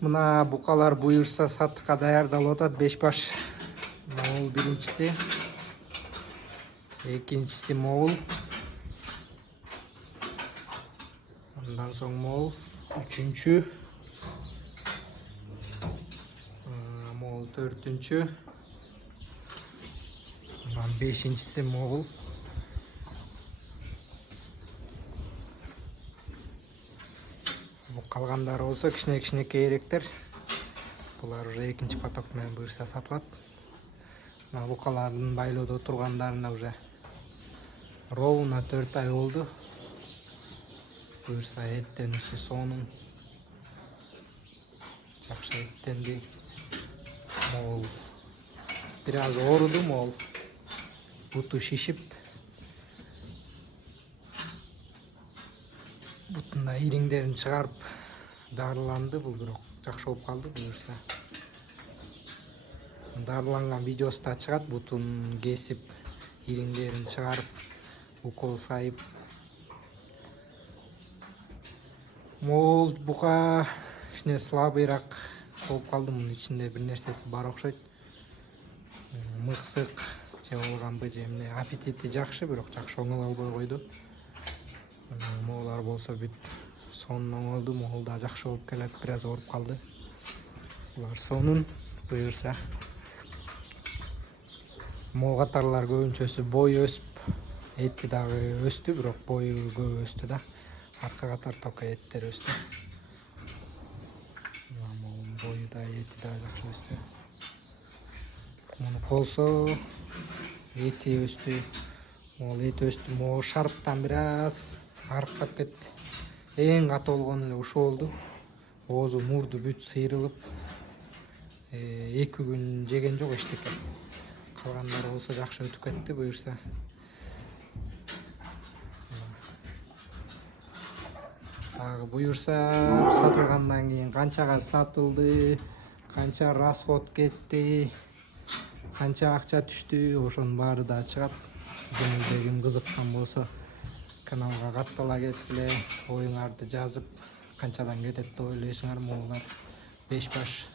Мына букалар буюрса сатыкка даярдалып атат. 5 баш могул биринчиси. Экинчиси могул. Андан соң могул. Үчүнчү. Могул төртүнчү. Андан бешинчиси могул. Калгандары болсо кичинекейирээктер. Булар уже экинчи поток менен буюрса сатылат. Мына букалардын байлоодо тургандарына уже ровно 4 ай болду. Буюрса эттениши сонун. Жакшы эттенди. Могул бир аз ооруду могул. Буту шишип. Бутунда ириңдерин чыгарып дарыланды. Бул бирок жакшы болуп калды буюрса. Дарыланган видеосу да чыгат. Бутун кесип, ириңдерин чыгарып, укол сайып. Могул бука кичине слабыйраак болуп калды. Мунун ичинде бир нерсеси бар окшойт. Мыксык же болгонбы же эмне. Аппетити жакшы, бирок жакшы оңоло албай койду. Могулар болсо бүт сонун оңолду. Могул да жакшы болуп келет, бир аз ооруп калды. Булар сонун буюрса. Могул катарлар көбүнчөсү бою өсүп, эти дагы өстү, бирок бою көп өстү да. Арка катар тока эттер өстү. Могул бою да, эти да жакшы өстү. Муну колсо эти өстү. Могул эти өстү. Могул шарптан бир аз арыктап кетти. Эң катуу болгону эле ушу болду. Оозу, мурду бүт сыйрылып, 2 күн жеген жок эчтеке. Калгандары болсо жакшы өтүп кетти буюрса. Дагы буюрса сатылгандан кийин канчага сатылды, канча расход кетти, канча акча түштү, ошонун баары да чыгат. Жөнүндө ким кызыккан болсо каналга каттала кеткиле, оюңарды жазып, канчадан кетет деп ойлойсуңар. Могулар 5 баш